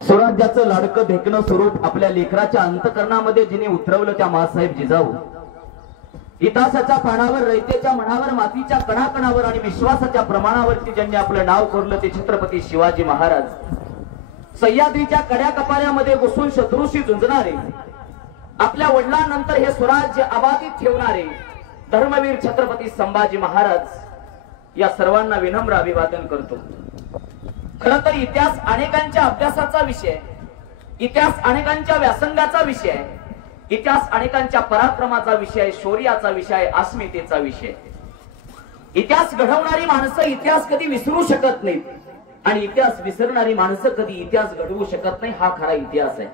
स्वराज्याचं लाडकं देखणं स्वरूप आपल्या लेकराच्या अंतकरणामध्ये जिने उतरवलं त्या मासाहेब जिजाऊ इतिहासाच्या पानावर रयतेच्या मनावर मातीच्या कणाकणावर आणि विश्वासाच्या प्रमाणावरती ज्यांनी आपलं नाव कोरलं ते छत्रपती शिवाजी महाराज। सह्याद्रीच्या कड्या कपाऱ्यामध्ये घुसून शत्रूशी झुंजणारे, आपल्या वडिलांनंतर हे स्वराज्य अबाधित ठेवणारे धर्मवीर छत्रपती संभाजी महाराज या सर्वांना विनम्र अभिवादन करतो। खरं तर इतिहास अनेकांच्या अभ्यासाचा विषय, इतिहास अनेकांच्या व्यासंगाचा विषय, इतिहास अनेकांच्या पराक्रमाचा विषय, शौर्याचा विषय, अस्मितेचा विषय। इतिहास घडवणारी माणसं इतिहास कधी विसरू शकत नाहीत आणि इतिहास विसरणारी माणसं कधी इतिहास घडवू शकत नाही, हा खरा इतिहास आहे।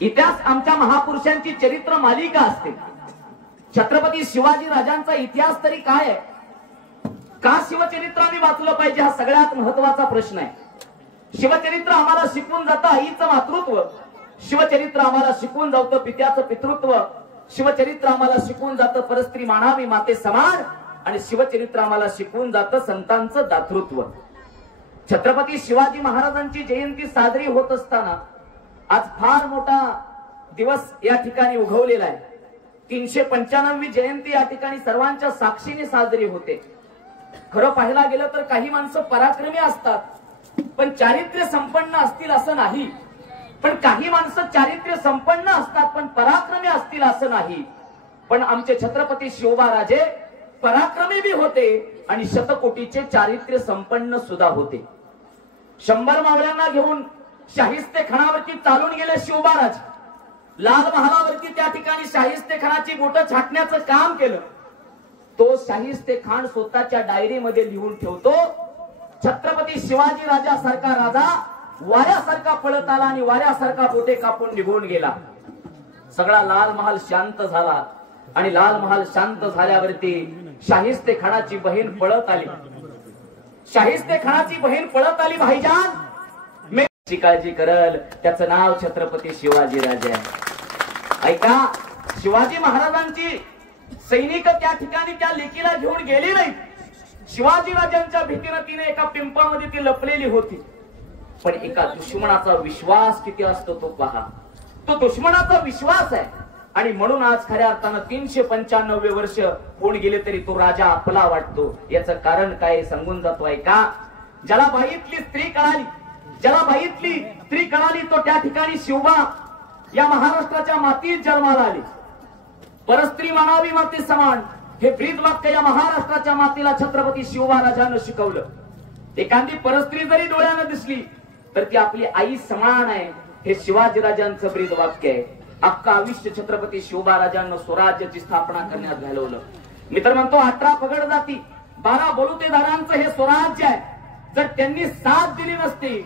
इतिहास आमच्या महापुरुषांची चरित्र मालिका असते। छत्रपती शिवाजी राजांचा इतिहास तरी काय आहे? का शिवचरित्र आम्ही वाचलं पाहिजे हा सगळ्यात महत्वाचा प्रश्न आहे। शिवचरित्र आम्हाला शिकवून जातं आईचं मातृत्व, शिवचरित्र आम्हाला शिकवून जातं पित्याचं पितृत्व, शिवचरित्र आम्हाला शिकवून जातं परस्त्री मानावी माते समान, आणि शिवचरित्र आम्हाला शिकवून जातं संतांचं दातृत्व। छत्रपती शिवाजी महाराजांची जयंती साजरी होत असताना आज फार मोठा दिवस या ठिकाणी उगवलेला आहे। 395वी जयंती या ठिकाणी सर्वांच्या साक्षीने साजरी होते। खरं पाहायला गेलं तर काही माणसं पराक्रमी असतात पण चारित्र्य संपन्न असतील असं नाही, पण काही माणसं चारित्र्य संपन्न असतात पण पराक्रमी असतील असं नाही। पण आमचे छत्रपती शिवबाराजे पराक्रमी बी होते आणि शतकोटीचे चारित्र्य संपन्न सुद्धा होते। 100 मावळ्यांना घेऊन शाहिस्ते खानावरती चालून गेले शिवबाराज। लाल महालावरती त्या ठिकाणी शाहिस्ते खानाची बोटं छाटण्याचं काम केलं। तो शाहिस्ते खान स्वतःच्या डायरीमध्ये लिहून ठेवतो, छत्रपती शिवाजी राजा सारखा राजा वाऱ्यासारखा पळत आला आणि वाऱ्यासारखा बोटे कापून निघून गेला। सगळा लाल महाल शांत झाला आणि लाल महाल शांत झाल्यावरती शाहिस्ते खानाची बहीण पळत आली। शाहिस्ते खानाची बहीण पळत आली, भाईजान मी काळजी करल, त्याचं नाव छत्रपती शिवाजी राजा आहे। ऐका, शिवाजी महाराजांची सैनिक त्या ठिकाणी त्या लेकीला घेऊन गेली नाही। शिवाजी राजांच्या भीतीने तिने एका पिंपळामध्ये ती लपलेली होती। पण एका दुश्मनाचा विश्वास किती असतो तो पहा, तो दुश्मनाचा विश्वास आहे। आणि म्हणून आज खऱ्या अर्थानं 395 वर्ष होऊन गेले तरी तो राजा आपला वाटतो। याचं कारण काय सांगून जातो ऐका। ज्याला बाईतली स्त्री कळाली, ज्याला बाईतली स्त्री कळाली तो त्या ठिकाणी शिवबा या महाराष्ट्राच्या मातीत जन्माला आली। परस्त्री मानावी माते समान हे ब्रीद वाक्य या महाराष्ट्राच्या मातीला छत्रपती शिवबाराजांनी शिकवलं। एखादी परस्त्री जरी डोळ्यानं दिसली तर ती आपली आई समान आहे, हे शिवाजीराजांचं ब्रीद वाक्य आहे। अख्खा आयुष्य छत्रपती शिवबाराजांना स्वराज्याची स्थापना करण्यात घालवलं। मित्र म्हणतो 18 पगड जाती 12 बलुतेदारांचं हे स्वराज्य आहे। जर त्यांनी साथ दिली नसती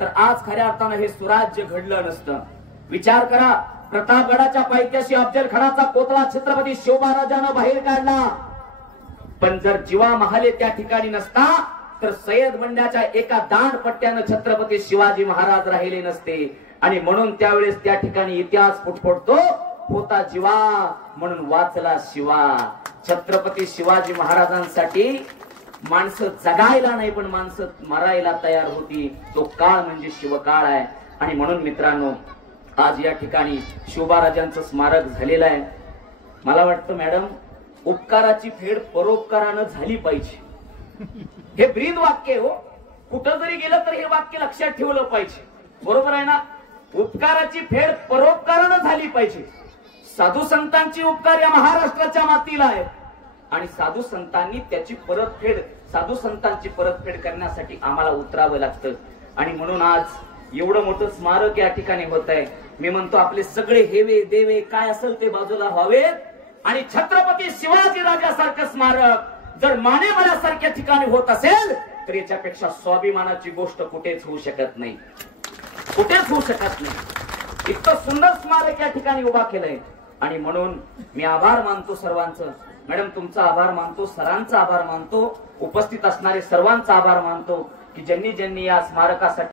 तर आज खऱ्या अर्थानं हे स्वराज्य घडलं नसतं। विचार करा, प्रतापगडाच्या पायथ्याशी अफजल खानाचा कोतळा छत्रपती शिवबाराजांना बाहेर काढला, पण जर जिवा महाले त्या ठिकाणी नसता तर सय्यद बंड्याच्या एका दांडपट्ट्यानं छत्रपती शिवाजी महाराज राहिले नसते। आणि म्हणून त्यावेळेस त्या ठिकाणी इतिहास फुटफुटतो, होता जिवा म्हणून वाचला शिवा। छत्रपती शिवाजी महाराजांसाठी माणसं जगायला नाही पण माणसं मरायला तयार होती, तो काळ म्हणजे शिवकाळ आहे। आणि म्हणून मित्रांनो आज या ठिकाणी शिवबाराजांचं स्मारक झालेलं आहे। मला वाटतं मॅडम उपकाराची फेड परोपकारानं झाली पाहिजे, हे ब्रीद वाक्य हो। कुठं जरी गेलं तर हे वाक्य लक्षात ठेवलं पाहिजे, बरोबर आहे ना? उपकाराची फेड परोपकारानं झाली पाहिजे। साधू संतांची उपकार या महाराष्ट्राच्या मातीला आहे आणि साधू संतांनी त्याची परतफेड, साधू संतांची परतफेड करण्यासाठी आम्हाला उतरावं लागतं। आणि म्हणून आज एवढं मोठं स्मारक या ठिकाणी होत आहे। मी म्हणतो आपले सगळे हेवे देवे काय असेल ते बाजूला व्हावेत आणि छत्रपती शिवाजी राजासारखं स्मारक जर मानेमऱ्यासारख्या ठिकाणी होत असेल तर याच्यापेक्षा स्वाभिमानाची गोष्ट कुठेच होऊ शकत नाही, कुठेच होऊ शकत नाही। इतकं सुंदर स्मारक या ठिकाणी उभा केलंय आणि म्हणून मी आभार मानतो सर्वांचं। मॅडम तुमचा आभार मानतो, सरांचा आभार मानतो, उपस्थित असणारे सर्वांचा आभार मानतो की ज्यांनी ज्यांनी या स्मारकासाठी